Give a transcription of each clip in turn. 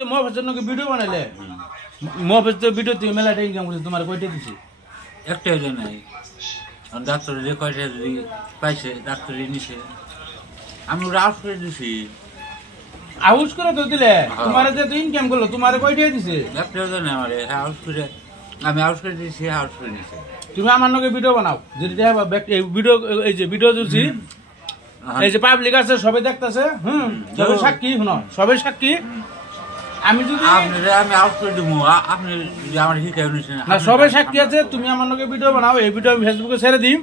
মহাফেজ জন্য কি ভিডিও বানাইলে মহাফেজ তো ভিডিও তুই মেলাটা ইনকাম করছিস তোমার কয়টা দিছি একটাই যে নাই ডাক্তার যে কয়টা যদি পাইছে ডাক্তারে নিছে আমি ওরা আউট করে দিছি আউস করে তো দিলে তোমার যে তুই ইনকাম করলো তোমার কয়টা দিছে একটাই যে নাই আমারে আউট করে আমি আউট করে দিছি আউট করে নিছে তুমি আমার নাকি ভিডিও বানাও যদি দেখা এই ভিডিও এই যে ভিডিও দিছি এই যে পাবলিক আছে সবাই দেখতেছে সবাই সাক্ষী শুনো সবাই সাক্ষী আমি যদি আমি আউট করে দিব আপনি আমার হিসাব নিছেন না সবাই সাক্ষী আছে তুমি আমার নাকি ভিডিও বানাও এই ভিডিও আমি ফেসবুকে ছেড়ে দিই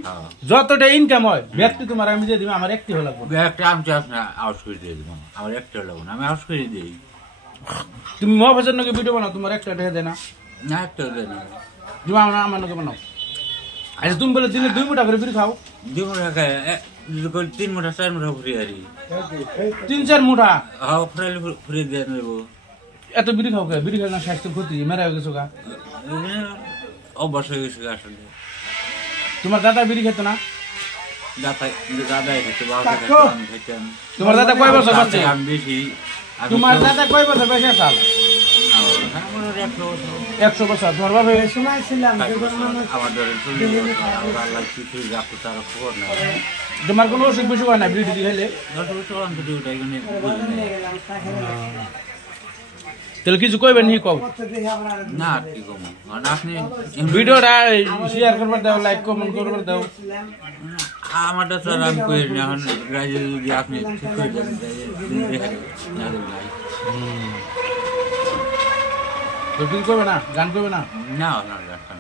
যতটা ইনকাম হয় ব্যক্তি তোমার আমি দিয়ে দিব আমার একটি হলো একটা আমি আপনি আউট করে দিয়ে দিব আমার একটা লাগবে না আমি আউট করে দিই তুমি মহাফেজের নাকি ভিডিও বানাও তোমার একটা ঢেকে দেয় না না একটা দেয় না তুমি আমার নাকি বানাও আচ্ছা তুমি বলে দিনে 2 মুঠা করে বিড়ি খাও 2 মুঠা খাই 3 মুঠা 4 মুঠা ফুরি আরি 3-4 মুঠা ফুরি দিয়ে নেব এত বিড়ি খাও কে বিড়ি খাও না স্বাস্থ্য ক্ষতি মেরা হয়ে গেছো গা অভ্যাস হয়ে গেছে আসলে তোমার দাদা বিড়ি খেত না দাদাই খেতে বাবা খেতাম তোমার দাদা কয় বছর বাচ্চা আমি বেশি তোমার দাদা কয় বছর বেশি সাল 100 বছর তোমার বাবা সময় ছিলাম আমাদের আল্লাহ কিছু রাখো তার খবর না তোমার কোনো অসুখ বিসুখ হয় না বিড়ি খেলে তাহলে কিছু কইবেন নি কও না কি কম আপনি ভিডিওটা শেয়ার করবার দাও লাইক কমেন্ট করবার দাও আমারটা তো আমি কই না এখন রাইজে যদি আপনি ঠিক করে দেন দেখে না নাই তো কি করবে না গান করবে না না না গান